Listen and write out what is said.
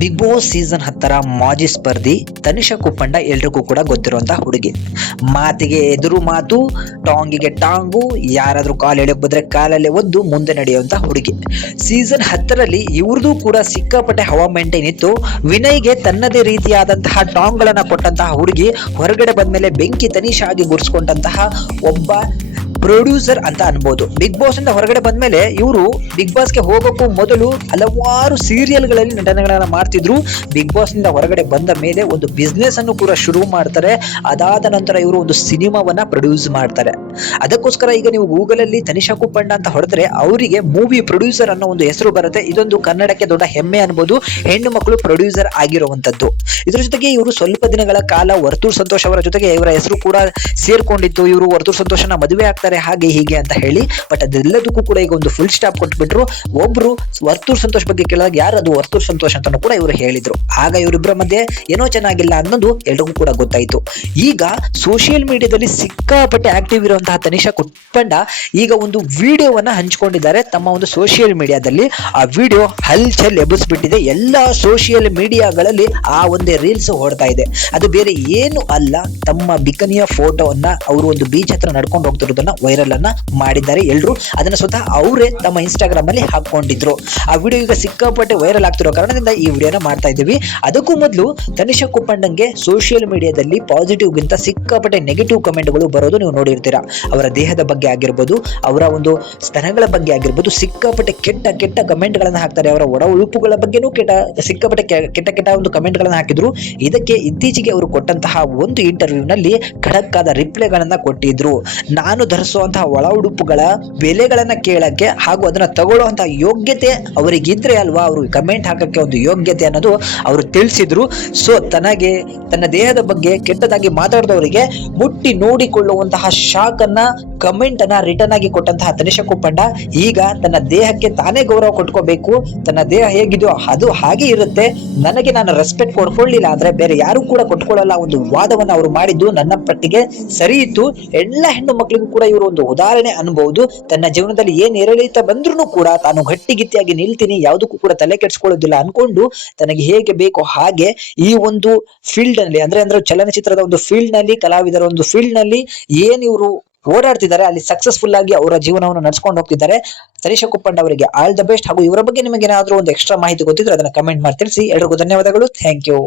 Big boss season 10 ಮಾಜಿ ಸ್ಪರ್ಧಿ ತನಿಷಾ ಕುಪ್ಪಂಡ ಎಲ್ರಿಗೂ ಕೂಡ ಗೊತ್ತಿರುವಂತಹ ಹುಡುಗಿ. ಮಾತಿಗೆ ಎದುರು ಮಾತು, ಟಾಂಗಿಗೆ ಟಾಂಗು, ಯಾರಾದ್ರೂ ಕಾಲ್ ಎಳೆಯಕ್ ಬಂದ್ರೆ ಕಾಲಲ್ಲೇ ಒದ್ದು ಮುಂದೆ ನಡೆಯುವಂತ ಹುಡುಗಿ. ಸೀಸನ್ 10ರಲ್ಲಿ ಇವ್ರದ್ದು ಕೂಡ ಸಿಕ್ಕಾಪಟ್ಟೆ ಹವಾ ಮೇಂಟೈನ್ ಇತ್ತು. ವಿನಯ್ಗೆ ತನ್ನದೇ ರೀತಿಯಾದಂತಹ ಟಾಂಗ್ಗಳನ್ನ ಕೊಟ್ಟಂತಹ ಹುಡುಗಿ ಹೊರಗಡೆ ಬಂದ್ಮೇಲೆ ಬೆಂಕಿ ತನಿಷಾ ಆಗಿ ಗುರ್ಸ್ಕೊಂಡಂತಹ ಒಬ್ಬ ಪ್ರೊಡ್ಯೂಸರ್ ಅಂತ ಅನ್ಬೋದು. ಬಿಗ್ ಬಾಸ್ ಇಂದ ಹೊರಗಡೆ ಬಂದ್ಮೇಲೆ ಇವರು ಬಿಗ್ ಬಾಸ್ಗೆ ಹೋಗೋಕ್ಕೂ ಮೊದಲು ಹಲವಾರು ಸೀರಿಯಲ್ಗಳಲ್ಲಿ ನಟನೆಗಳನ್ನ ಮಾಡ್ತಿದ್ರು. ಬಿಗ್ ಬಾಸ್ ಇಂದ ಹೊರಗಡೆ ಬಂದ ಮೇಲೆ ಒಂದು ಬಿಸ್ನೆಸ್ ಅನ್ನು ಕೂಡ ಶುರು ಮಾಡ್ತಾರೆ. ಅದಾದ ನಂತರ ಇವರು ಒಂದು ಸಿನಿಮಾವನ್ನ ಪ್ರೊಡ್ಯೂಸ್ ಮಾಡ್ತಾರೆ. ಅದಕ್ಕೋಸ್ಕರ ಈಗ ನೀವು ಗೂಗಲ್ ಅಲ್ಲಿ ತನಿಷಾ ಕುಪ್ಪಂಡ ಅಂತ ಹೊಡೆದ್ರೆ ಅವರಿಗೆ ಮೂವಿ ಪ್ರೊಡ್ಯೂಸರ್ ಅನ್ನೋ ಒಂದು ಹೆಸರು ಬರುತ್ತೆ. ಇದೊಂದು ಕನ್ನಡಕ್ಕೆ ದೊಡ್ಡ ಹೆಮ್ಮೆ ಅನ್ಬೋದು, ಹೆಣ್ಣು ಮಕ್ಕಳು ಪ್ರೊಡ್ಯೂಸರ್ ಆಗಿರುವಂತದ್ದು. ಇದ್ರ ಜೊತೆಗೆ ಇವರು ಸ್ವಲ್ಪ ದಿನಗಳ ಕಾಲ ವರ್ತೂರ್ ಸಂತೋಷ್ ಅವರ ಜೊತೆಗೆ ಇವರ ಹೆಸರು ಕೂಡ ಸೇರ್ಕೊಂಡಿತ್ತು. ಇವರು ವರ್ತೂರ್ ಸಂತೋಷನ ಮದುವೆ ಆಗ್ತಾರೆ ಹಾಗೆ ಹೀಗೆ ಅಂತ ಹೇಳಿ. ಬಟ್ ಅದೆಲ್ಲದಕ್ಕೂ ಕೂಡ ಈಗ ಒಂದು ಫುಲ್ ಸ್ಟಾಪ್ ಕೊಟ್ಬಿಟ್ರು. ಒಬ್ರು ವರ್ತೂರ್ ಸಂತೋಷ್ ಬಗ್ಗೆ ಕೇಳಿದಾಗ ಯಾರದು ವರ್ತೂರ್ ಸಂತೋಷ್ ಅಂತ ಕೂಡ ಇವರು ಹೇಳಿದ್ರು. ಆಗ ಇವರಿಬ್ಬರ ಮಧ್ಯೆ ಏನೋ ಚೆನ್ನಾಗಿಲ್ಲ ಅನ್ನೋದು ಎಲ್ರಿಗೂ ಕೂಡ ಗೊತ್ತಾಯ್ತು. ಈಗ ಸೋಷಿಯಲ್ ಮೀಡಿಯಾದಲ್ಲಿ ಸಿಕ್ಕಾಪಟ್ಟೆ ಆಕ್ಟಿವ್ ಇರುವಂತಹ ತನಿಷಾ ಕುಪ್ಪಂಡ ಈಗ ಒಂದು ವಿಡಿಯೋವನ್ನ ಹಂಚಿಕೊಂಡಿದ್ದಾರೆ ತಮ್ಮ ಒಂದು ಸೋಷಿಯಲ್ ಮೀಡಿಯಾದಲ್ಲಿ. ಆ ವಿಡಿಯೋ ಹಲ್ಚಲ್ ಎಬ್ಬಿಸ್ಬಿಟ್ಟಿದೆ. ಎಲ್ಲಾ ಸೋಷಿಯಲ್ ಮೀಡಿಯಾಗಳಲ್ಲಿ ಆ ಒಂದೇ ರೀಲ್ಸ್ ಓಡ್ತಾ ಇದೆ. ಅದು ಬೇರೆ ಏನು ಅಲ್ಲ, ತಮ್ಮ ಬಿಕನಿಯ ಫೋಟೋವನ್ನ ಅವರು ಒಂದು ಬೀಚ್ ಹತ್ರ ನಡ್ಕೊಂಡು ಹೋಗ್ತಿರೋದನ್ನ ವೈರಲ್ ಅನ್ನ ಮಾಡಿದ್ದಾರೆ. ಎಲ್ರು ಅದನ್ನ ಸ್ವತಃ ಅವರೇ ತಮ್ಮ ಇನ್ಸ್ಟಾಗ್ರಾಮ್ ಅಲ್ಲಿ ಹಾಕೊಂಡಿದ್ರು. ಆ ವಿಡಿಯೋ ಈಗ ಸಿಕ್ಕಾಪಟ್ಟೆ ವೈರಲ್ ಆಗ್ತಿರೋ ಕಾರಣದಿಂದ ಈ ವಿಡಿಯೋನ ಮಾಡ್ತಾ ಇದ್ದೀವಿ. ಅದಕ್ಕೂ ಮೊದಲು ತನಿಷಾ ಕುಪ್ಪಂಡಂಗೆ ಸೋಷಿಯಲ್ ಮೀಡಿಯಾದಲ್ಲಿ ಪಾಸಿಟಿವ್ ಗಿಂತ ಸಿಕ್ಕಾಪಟ್ಟೆ ನೆಗೆಟಿವ್ ಕಮೆಂಟ್ಗಳು ಬರೋದು ನೀವು ನೋಡಿರ್ತೀರಾ. ಅವರ ದೇಹದ ಬಗ್ಗೆ ಆಗಿರ್ಬೋದು, ಅವರ ಒಂದು ಸ್ತನಗಳ ಬಗ್ಗೆ ಆಗಿರ್ಬೋದು, ಸಿಕ್ಕಾಪಟ್ಟೆ ಕೆಟ್ಟ ಕೆಟ್ಟ ಕಮೆಂಟ್ ಗಳನ್ನ ಹಾಕ್ತಾರೆ. ಅವರ ಒಡ ಉಳುಪುಗಳ ಬಗ್ಗೆನೂ ಸಿಕ್ಕಾಪಟ್ಟೆ ಕೆಟ್ಟ ಒಂದು ಕಮೆಂಟ್ ಗಳನ್ನ ಹಾಕಿದ್ರು. ಇದಕ್ಕೆ ಇತ್ತೀಚೆಗೆ ಅವರು ಕೊಟ್ಟಂತಹ ಒಂದು ಇಂಟರ್ವ್ಯೂ ನಲ್ಲಿ ಖಡಕ್ ಆದ ರಿಪ್ಲೈಗಳನ್ನ ಕೊಟ್ಟಿದ್ರು. ನಾನು ಧರಿಸುವಂತಹ ಒಳ ಉಡುಪುಗಳ ಬೆಲೆಗಳನ್ನ ಕೇಳಕ್ಕೆ ಹಾಗೂ ಅದನ್ನ ತಗೊಳ್ಳುವಂತಹ ಯೋಗ್ಯತೆ ಅವರಿಗಿದ್ರೆ ಅಲ್ವಾ ಅವರು ಕಮೆಂಟ್ ಹಾಕಕ್ಕೆ ಒಂದು ಯೋಗ್ಯತೆ ಅನ್ನೋದು ಅವರು ತಿಳಿಸಿದ್ರು. ಸೊ ತನ್ನ ದೇಹದ ಬಗ್ಗೆ ಕೆಟ್ಟದಾಗಿ ಮಾತಾಡಿದವರಿಗೆ ಮುಟ್ಟಿ ನೋಡಿಕೊಳ್ಳುವಂತಹ ಶಾಕ್ ಅನ್ನ ಕಮೆಂಟ್ ಅನ್ನ ರಿಟರ್ನ್ ಆಗಿ ಕೊಟ್ಟಂತಹ ತನಿಷಾ ಕುಪ್ಪಂಡ ಈಗ ತನ್ನ ದೇಹಕ್ಕೆ ತಾನೇ ಗೌರವ ಕೊಟ್ಕೋಬೇಕು. ತನ್ನ ದೇಹ ಹೇಗಿದೆಯೋ ಅದು ಹಾಗೆ ಇರುತ್ತೆ, ನನಗೆ ನಾನು ರೆಸ್ಪೆಕ್ಟ್ ಕೊಡ್ಕೊಳ್ಳಿಲ್ಲ ಅಂದ್ರೆ ಬೇರೆ ಯಾರು ಕೂಡ ಕೊಟ್ಕೊಳ್ಳಲ್ಲ ಒಂದು ವಾದವನ್ನ ಅವರು ಮಾಡಿದ್ದು ನನ್ನ ಪಟ್ಟಿಗೆ ಸರಿ ಇತ್ತು. ಎಲ್ಲ ಹೆಣ್ಣು ಮಕ್ಕಳಿಗೂ ಕೂಡ ಇವರು ಒಂದು ಉದಾಹರಣೆ ಅನ್ಬಹುದು. ತನ್ನ ಜೀವನದಲ್ಲಿ ಏನ್ ಏರಿಳಿತ ಬಂದ್ರೂ ಕೂಡ ತಾನು ಗಟ್ಟಿಗಿತ್ತಿಯಾಗಿ ನಿಲ್ತೀನಿ, ಯಾವುದಕ್ಕೂ ಕೂಡ ತಲೆ ಕೆಡಿಸ್ಕೊಳ್ಳೋದಿಲ್ಲ ಅನ್ಕೊಂಡು ತನಗೆ ಹೇಗೆ ಬೇಕೋ ಹಾಗೆ ಈ ಒಂದು ಫೀಲ್ಡ್ ನಲ್ಲಿ ಅಂದ್ರೆ ಚಲನಚಿತ್ರದ ಒಂದು ಫೀಲ್ಡ್ ನಲ್ಲಿ, ಕಲಾವಿದರ ಒಂದು ಫೀಲ್ಡ್ ನಲ್ಲಿ ಏನ್ ಇವರು ಓಡಾಡ್ತಿದ್ದಾರೆ ಅಲ್ಲಿ ಸಕ್ಸಸ್ಫುಲ್ ಆಗಿ ಅವರ ಜೀವನವನ್ನು ನಡೆಸ್ಕೊಂಡು ಹೋಗ್ತಿದ್ದಾರೆ. ತನಿಷಾ ಕುಪ್ಪಂಡ ಅವರಿಗೆ ಆಲ್ ದ ಬೆಸ್ಟ್. ಹಾಗೂ ಇವರ ಬಗ್ಗೆ ನಿಮಗೆ ಏನಾದ್ರೂ ಒಂದು ಎಕ್ಸ್ಟ್ರಾ ಮಾಹಿತಿ ಗೊತ್ತಿದ್ರೆ ಅದನ್ನ ಕಮೆಂಟ್ ಮಾಡಿ ತಿಳಿಸಿ. ಎಲ್ರಿಗೂ ಧನ್ಯವಾದಗಳು. Thank you.